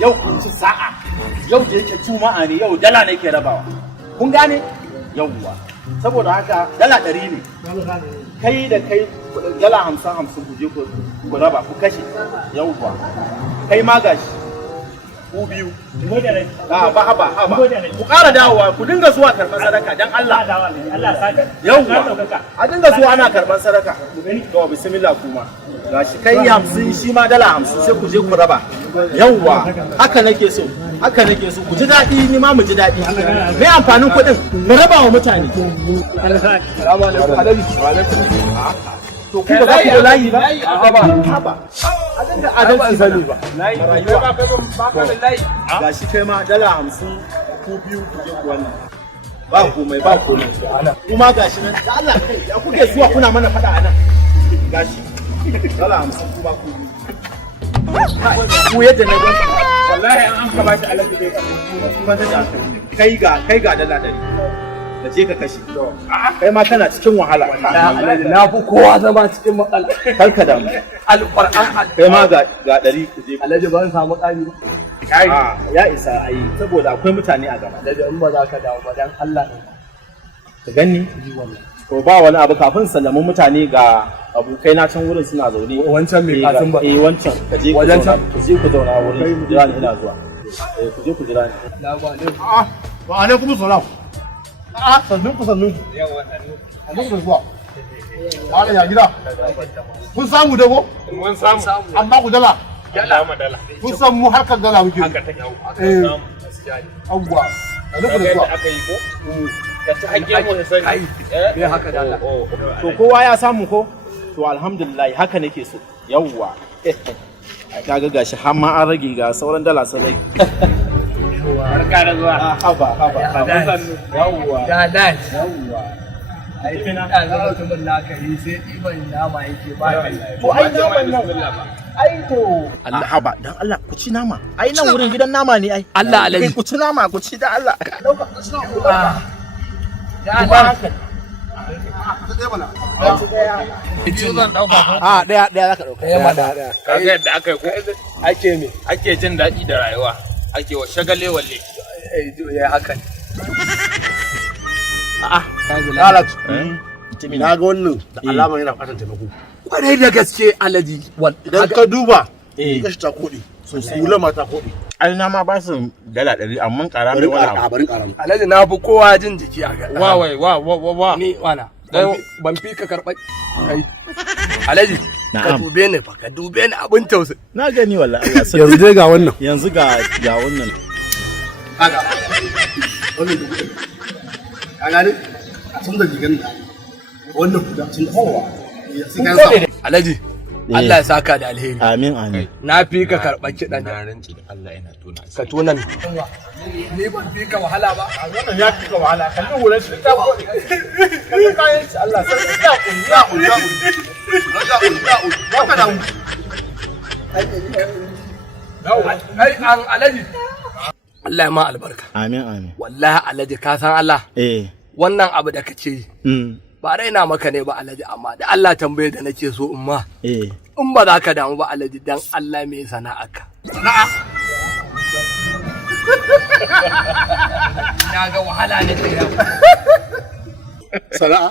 yau kun ci sa'a, yau da yake juma'a ne, yau dala ne ke rabawa. Kun gane? Yauwa. Saboda haka dala 100 ne. Kai da kai dala 50 ku je ku raba ku kashe. Yauwa. Kai ma gashi. Ku biyu. Ba. Ku ƙara dawowa, ku dinga zuwa karɓar sadaka dan Allah. Allah saka. Yauwa. A dinga zuwa ana karɓar sadaka. To bismillah kuma. Gashi kai 50 shi ma dala 50 sai ku je ku raba. Yauwa. Haka nake so. Ku ji daɗi ni ma mu ji daɗi. Me amfanin kuɗin? Mu raba wa mutane. Assalamu alaikum. To ku ba za ku da layi ba? Haba. A dinga adalci sani ba. Layi ba ka da layi. Gashi kai ma dala 50 ku biyu ku je ku wannan. Ba komai. Kuma gashi nan da Allah kai ya kuke zuwa kuna mana faɗa anan. Gashi dala 50 kuma ku biyu. Ku yadda na gan wallahi an ka bashi alaji dai kuma da kai ga dala 100 ka je ka kashe kai ma kana cikin wahala alaji na fi kowa zama cikin matsala karka da mu alquran kai ma ga 100 ku je alaji ban samu ƙari ba ya isa ai saboda akwai mutane a gaba alaji in ba za ka dawo ba dan Allah ka ganni to ba wani abu kafin sallamin mutane ga abokai na can wurin suna zaune wancan mai katin ba wancan ka je ku zauna wurin jira ni ina zuwa ku je ku jira ni wa alaikum salam sannu ku yawa sannu zuwa wala ya gida kun samu dago mun samu amma ku dala kun san mu harkar dala muke haka take awwa alaikum zuwa aka yi ko ka ci hakkin mu sani me haka dala to kowa ya samu ko to alhamdulillah haka nake so yawwa kaga gashi har ma an rage ga sauran dala sun rage barka da zuwa haba yawwa yawwa ai kina da zama mutumin lakari sai iban nama yake ba to ai naman nan ai to Allah haba dan Allah ku ci nama ai nan wurin gidan nama ne ai Allah alaji ku ci nama ku ci da Allah dauka da Allah daya zaka dauka daya kaga yadda aka yi ko ake me ake jin daɗi da rayuwa ake wa shagale walle ya haka lalatu na ga wannan da alama yana fatan taimako kwarai da gaske alaji idan ka duba gashi ta kodi sosai ulama ta kodi ai na ma ba su dala 100 amma ƙara mai wani abu alaji na fi kowa jin jiki a ga wa ni wana ban fi ka karɓa kai alaji ka dube ni fa ka dube ni abin tausayi na gani wallahi Allah sai yanzu dai ga wannan wannan kaga wannan dubu a gani a tun da gigan da wannan kuda tun da kowa sai ka sa alaji Allah ya saka da alheri amin na fi ka karɓa kiɗan da ranci da Allah yana tona ka tona ni ban fi ka wahala ba wannan ya fi ka wahala kallon wurin shi ta gode kallon kayan shi Allah sai ya ai an alaji Allah ya ma albarka amin wallahi alaji ka san Allah wannan abu da kace yi ba raina maka ne ba alaji amma da Allah tambaye da nake so in ma in ba za ka damu ba alaji dan Allah me sana'arka sana'a na ga wahala ne da sana'a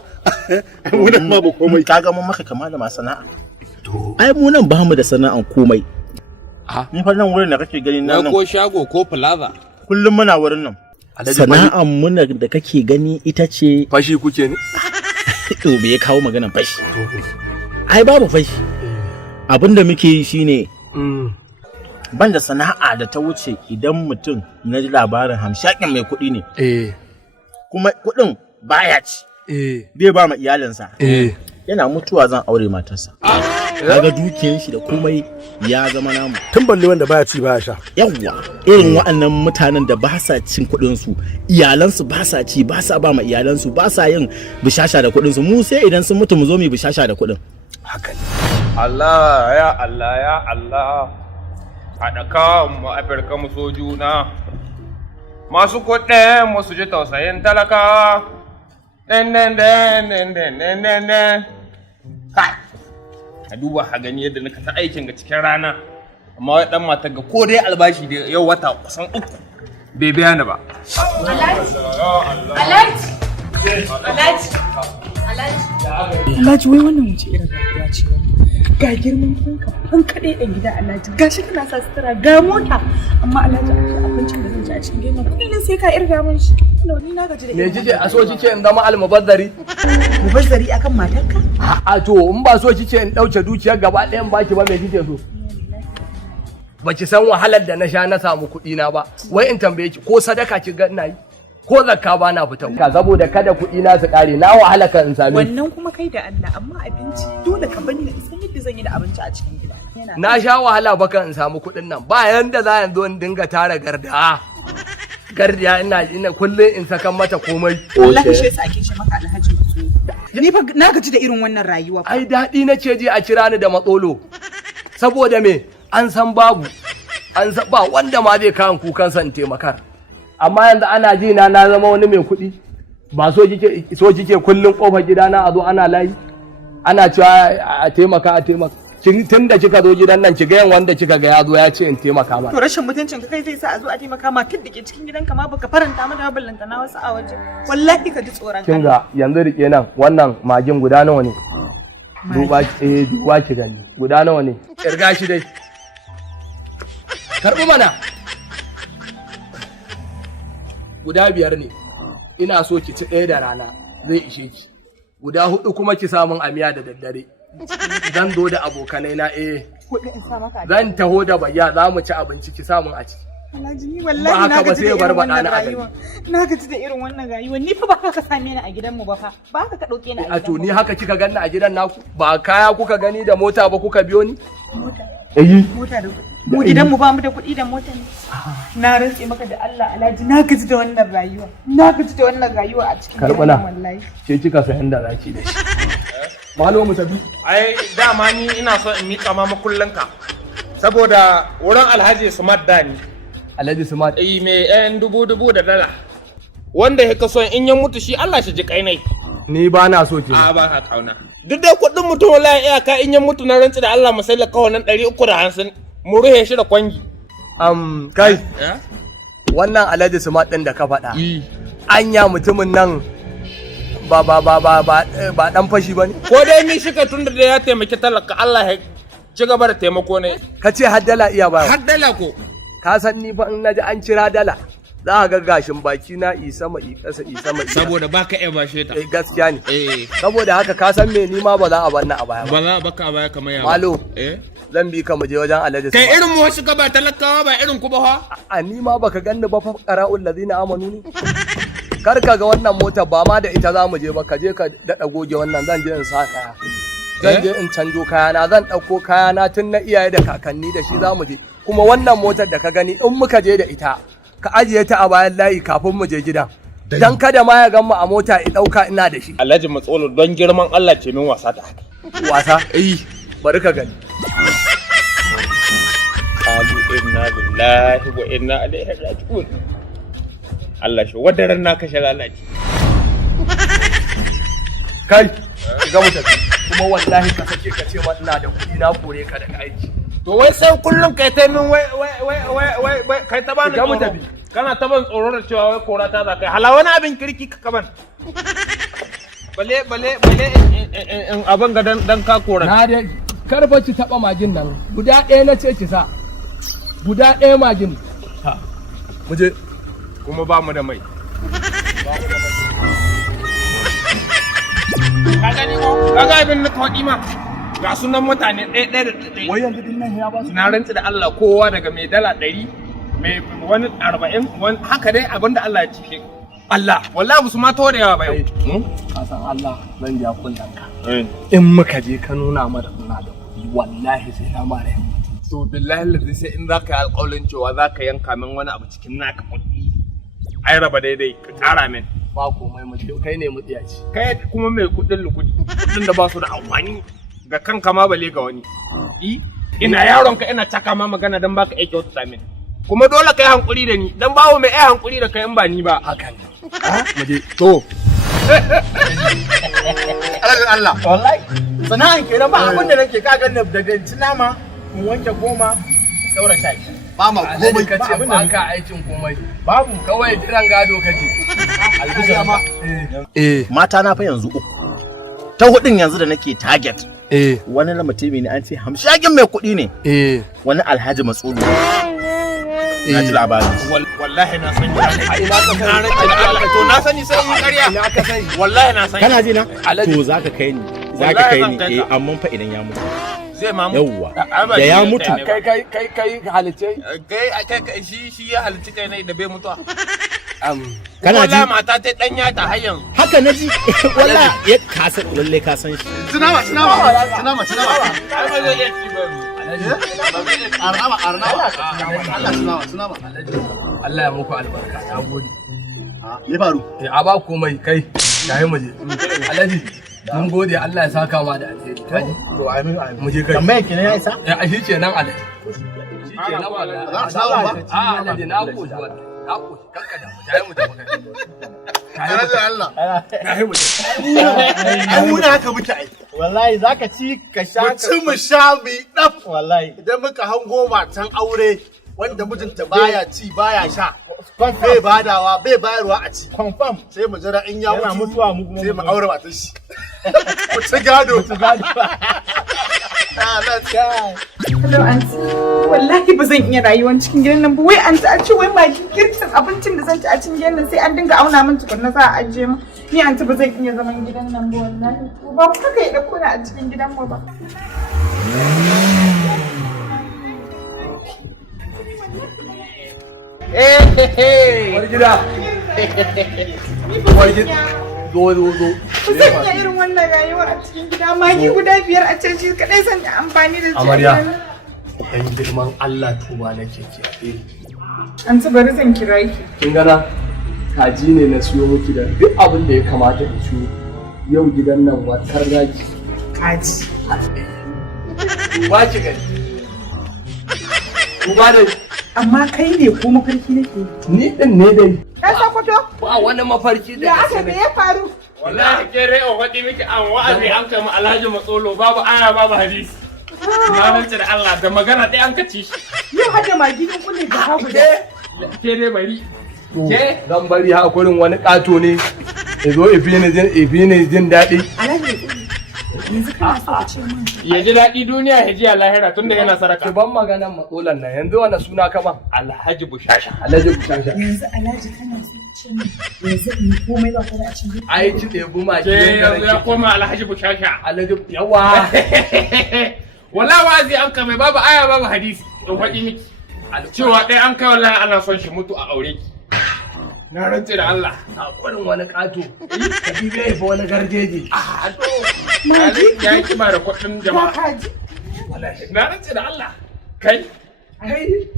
mu nan ma ba komai kaga mun maka kama da ma sana'a to ai mu nan ba mu da sana'an komai ni fa nan wurin da kake gani nan ko shago ko plaza kullum muna wurin nan sana'an mu da kake gani ita ce fashi kuke ne to me ya kawo maganar fashi ai babu fashi abinda muke yi shine ban da sana'a da ta wuce idan mutum na ji labarin hamshakin mai kuɗi ne kuma kuɗin baya ci bai ba ma iyalinsa yana mutuwa zan aure matarsa kaga dukiyar shi da komai ya zama namu tun balle wanda baya ci baya sha yawwa irin waɗannan mutanen da ba sa cin kuɗin su iyalan su ba sa ci ba sa ba ma iyalan su ba sa yin bishasha da kuɗin su mu sai idan sun mutu mu zo mu bishasha da kuɗin haka ne Allah ya haɗa kan mu Afirka mu so juna masu kuɗin mu su ji tausayin talaka ka duba ha gani yadda nika ta aikin ga cikin rana amma wai dan matar ga ko dai albashi da yau wata kusan 3 bai biya ni ba. Alhaji wai wannan wuce irin rayuwa ce wannan. Ga girman kanka fan kaɗai ɗan gida Alhaji, ga shi kana sa sutura ga mota, amma Alhaji abincin da zan ci a cikin gidan kullum sai ka irga min shi. Ni na gaji da me kike a so kike in zama almubazzari? Mubazzari akan matarka? A to in ba so kike in dauke dukiyar gaba ɗayan baki ba me kike so? Baki san wahalar da na sha na samu kuɗi na ba. Wai in tambaye ki ko sadaka ki ga ina yi? Ko zakka ba na fita saboda kada kuɗi na su ƙare na wahala kan in same. Wannan kuma kai da Allah, amma abinci dole ka bani in san yadda zan yi da abinci a cikin gida. Na sha wahala ba kan in samu kuɗin nan ba yanda za yanzu in dinga tara garda. Gardiya ina kullum in saka mata komai. Wallahi shi yasa ake ce maka Alhaji Matsolo. Ni fa na gaji da irin wannan rayuwa. Ai daɗi na ce je a kira ni da matsolo. Saboda me an san babu. An san ba wanda ma zai kawo kukansa in taimakar. Amma yanzu ana ji na zama wani mai kuɗi. Ba so kike kullum kofar gidana a zo ana layi. Ana cewa a taimaka. Tun da kika zo gidan nan ki ga yan wanda kika ga ya zo ya ce in taimaka ma. To rashin mutuncin ka kai zai sa a zo a taimaka ma tun da ke cikin gidanka ma baka faranta mata ballanta na wasu a waje. Wallahi ka ji tsoron ka. Kin ga yanzu rike nan wannan magin guda nawa ne? Duba ki gani. Guda nawa ne? Kirga shi dai. Karbi mana. Guda 5 ne. Ina so ki ci ɗaya da rana zai ishe ki. Guda 4 kuma ki samun amiya da daddare. Zan zo da abokanai na Kuɗi in sa maka. Zan taho da bayya za mu ci abinci ki samun a ciki. Alhaji ni wallahi na gaji da irin wannan rayuwa. Na gaji da irin wannan rayuwa. Ni fa ba haka ka same ni a gidanmu ba fa. Ba haka ka dauke ni a gidanmu. A to ni haka kika ganni a gidan naku? Ba kaya kuka gani da mota ba kuka biyo ni? Mota. Mota da kuɗi. Mu gidanmu ba mu da kuɗi da mota ne. Na rantse maka da Allah Alhaji na gaji da wannan rayuwa. Na gaji da wannan rayuwa a cikin gidan wallahi. Ke kika san da zaki da shi. Malo mu tafi. Ai dama ni ina so in mika ma makullanka. Saboda wurin Alhaji Smart Dani. Alhaji Smart. Me ɗayan dubu da dala. Wanda ya kaso in ya mutu shi Allah shi ji kainai. Ni ba na so ki. A ba ka kauna. Duk dai kuɗin mutum wallahi iyaka in ya mutu na rantsi da Allah musalla kawai nan 350 mu ruhe shi da kwangi. Kai. Wannan Alhaji Smart ɗin da ka faɗa. Anya mutumin nan ba dan fashi bane. Ko dai ni shi ka tunda da ya taimaki talaka Allah ya ci gaba da taimako ne. Ka ce har dala iya ba. Har dala ko. Ka san ni fa in naji an cira dala za ka ga gashin baki na sama ƙasa sama. Saboda baka iya bashe ta. Gaskiya ne. Saboda haka ka san me ni ma ba za a banna a baya ba. Ba za a baka a baya kamar yawa. Malo. Zan bi ka mu je wajen Alhaji. Kai irin mu wasu ba talakawa ba irin ku ba fa. A ni ma baka ganni ba fa qara'ul ladina amanu ne. Kar ka ga wannan motar ba ma da ita za mu je ba ka je ka daɗa goge wannan zan je in sa kaya. Zan je in canjo kayana zan ɗauko kayana tun na iyaye da kakanni da shi za mu je. Kuma wannan motar da ka gani in muka je da ita ka ajiye ta a bayan layi kafin mu je gidan. Dan kada ma ya gan mu a mota in ɗauka ina da shi. Alhaji Matsolo don girman Allah ce min wasa ta haka. Wasa? Bari ka gani. Qalu inna lillahi wa inna ilaihi raji'un. Allah shi wadaran na kashe lalaci. Kai, ga mu tafi. Kuma wallahi ka sake ka ce ina da kuɗi na kore ka daga aiki. To wai sai kullum kai ta min wai kai ta bani tsoro. Kana ta ban tsoro da cewa wai kora ta za kai. Hala wani abin kirki ka kaban. Bale in abin ga dan ka kora. Na dai karfa ci taba magin nan. Guda ɗaya na ce ki sa. Guda ɗaya magin. Ha. Mu je. Kuma ba mu da mai. Kaga abin na kwaɗi ma ga sunan mutane ɗaya da ɗaya. Wai yanzu din nan ya ba su. Na rantsi da Allah kowa daga mai dala 100 mai wani 40 wani haka dai abin da Allah ya cike. Allah wallahi ba su ma tawo da yawa ba yau. Ka san Allah zan ja kullun ka. In muka je ka nuna mana ina da kuɗi wallahi sai na mara yamma. To billahi lazi sai in zaka yi alƙawarin cewa zaka yanka min wani abu cikin naka kuɗi. Ai raba daidai ka ƙara min. Ba komai mu kai ne mu tsiyaci. Kai kuma mai kuɗin kuɗin da ba su da amfani ga kanka ma bale ga wani. Ina yaron ka ina caka ma magana dan baka iya kyauta min. Kuma dole kai hankuri da ni dan bawo mai iya hankuri da kai in ba ni ba. Hakan. Mu je. To. Allah. Wallahi. Sana'an kenan ba abin da nake ka ganna daga nama in wanke goma daura shayi. Ba ma komai. Ka ce ba ka aikin komai. Babu. Kawai jiran gado kake. Albisha ma. Mata na fa yanzu uku. Ta hudun yanzu da nake target. wani na mutumi ne an ce hamshagin mai kuɗi ne wani Alhaji Matsulu na ji labarin wallahi na sani a ina ka sani to na sani sai in ƙarya ina ka sani wallahi na sani kana ji na to zaka kai ni amma fa idan ya mutu zai ma mutu yawwa da ya mutu kai halice kai shi ya halice kai ne da bai mutuwa kana ji wallahi mata ta danya ta hayyan haka naji wallahi ya kasa lalle ka san shi tunawa ai ba zai iya ci ba Allah ya muku albarka na gode me faru a ba komai kai yayi mu je Alhaji mun gode Allah ya saka ma da alheri kaji to amin mu je kai amma yake ne ya isa a shi kenan Alhaji shi kenan wallahi a Alhaji na gode wallahi na gode kanka da mu tayi mu tafi da Allah yayi mu ai muna haka muke ai wallahi zaka ci ka sha mu sha mu daf wallahi idan muka hango matan aure wanda mijinta baya ci baya sha bai badawa bai bayarwa a ci confirm sai mu jira in ya mutuwa mu kuma sai mu aure matan shi mu ci gado Hello aunty. Wallahi ba zan iya rayuwar cikin gidan nan ba. Wai aunty a ce wai magi girkin abincin da zan ci a cikin gidan nan sai an dinga auna min tukunna za a ajiye mu. Ni aunty ba zan iya zaman gidan nan ba wallahi. Ba ku kaka ya dauko ni a cikin gidan mu ba. wani gida wani gida zo Ba zan iya irin wannan rayuwar a cikin gida. Magi guda 5 a ce shi kadai zan yi amfani da shi. Amarya dan girman Allah tuba nake ki Aunty bari zan kira ki. kin gana kaji ne na siyo miki da duk abin da ya kamata in siyo yau gidan nan watar zaki Kaji. ba ki gani ku ba da Amma kai ne ko mafarki nake? ni din ne dai Ka sakwato? ba wani mafarki da Ya aka me ya faru? wallahi ke rai o faɗi miki an wa'azi an kai mu Alhaji Matsolo babu aya babu hadisi na rantsa da Allah da magana ɗaya an kaci shi Yau hada magi din kunne da ka guda. ke dai bari to ke zan bari hakurin wani kato ne ya zo ifi ne jin daɗi Alhaji yanzu kana so ka ce min ya ji daɗi duniya ya ji a lahira tunda yana ki saraka ban maganan matsolan nan yanzu wani suna kama Alhaji Bushasha Alhaji Bushasha yanzu Alhaji kana so ka ce min yanzu in yi komai ba kada a cikin ai ki ɗebi maki ke yanzu ya koma Alhaji Bushasha Alhaji yawa wala wazi an kai mai babu aya babu hadisi in faɗi miki cewa ɗaya an kai wallahi ana son shi mutu a aure ki na rantse da Allah hakurin wani kato ka bi bai fa wani garjeji a to ya yi kima da kuɗin ba jama'a kaji. na rantse da Allah kai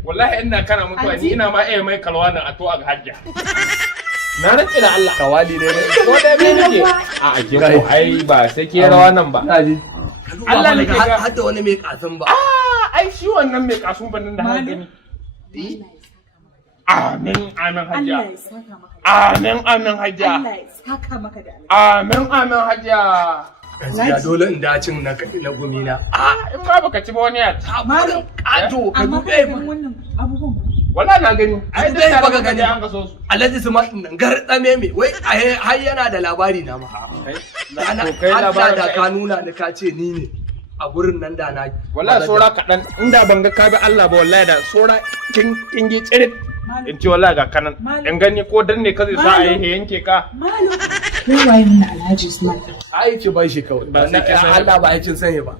wallahi ina kana mutuwa ni ina ma iya mai kalwanin a to a hajja na rantse da Allah kawali ne ko dai me nake a ke ko ai ba sai ke rawa nan ba na ji Allah ne ke ga har da wani mai kasan ba ai shi wannan mai kasun bannin da haka gani amin amin hajja Allah ya saka maka. amin hajja Allah ya saka maka da alheri. amin hajja gaskiya dole in dacin na gumi na in ba baka ci ba wani ya ta malam kato ka Amma dube kai wannan abubuwan ba. wala na gani ai dai dai baka gani an ga so su Alhaji su nan garɗame me wai har yana da labari na ma to kai Allah labarin da ka ka nuna ni ka ce ni ne a gurin nan da na wallahi sora kaɗan inda ban ga ka bi Allah ba wallahi da sora kin gi tsirit in ce wallahi ga kanan in gani ko dan ne ka zai sa a yi yanke ka Malo. Kai waye mun Alhaji Usman? ai ki bai shi kawai Ba sai ki sani Allah ba aikin sani ba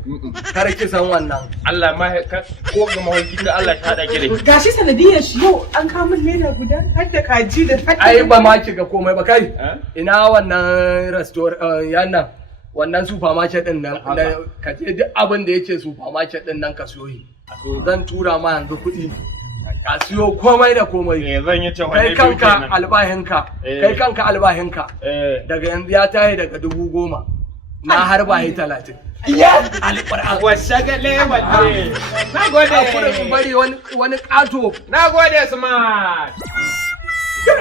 kar ki san wannan Allah ma ko ga mawaki ka Allah ta hada ki da shi Gashi sanadiyar shi yau an kawo min leda guda har da kaji da har da ai ba ma ki ga komai ba kai ina wannan restaurant yana wannan supermarket din nan ka je duk abin da yake supermarket din nan ka siyo yi zan tura ma yanzu kuɗi ka siyo komai da komai zan yi cewa kai kanka albahinka kai kanka albahinka daga yanzu ya tayi daga 10,000 na har ba yi 30 iya alƙur'an wasagale walle na gode a kudin bari wani ƙato na gode smart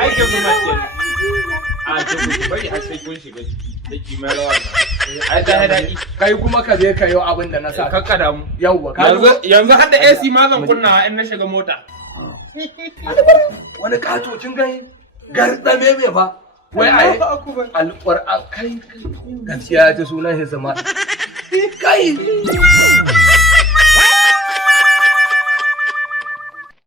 aikin smart kenan a ce ku bari har sai kun shiga ciki da kimar rawa ai ta daɗi. Kai kuma ka je ka yi abin da na sa. Kakka damu. Yawwa. Yanzu har da AC ma zan kunna in na shiga mota. Wani katocin gani garɗame me ba. Wai ai alƙur'an kai gaskiya ya ji sunan hizima. Kai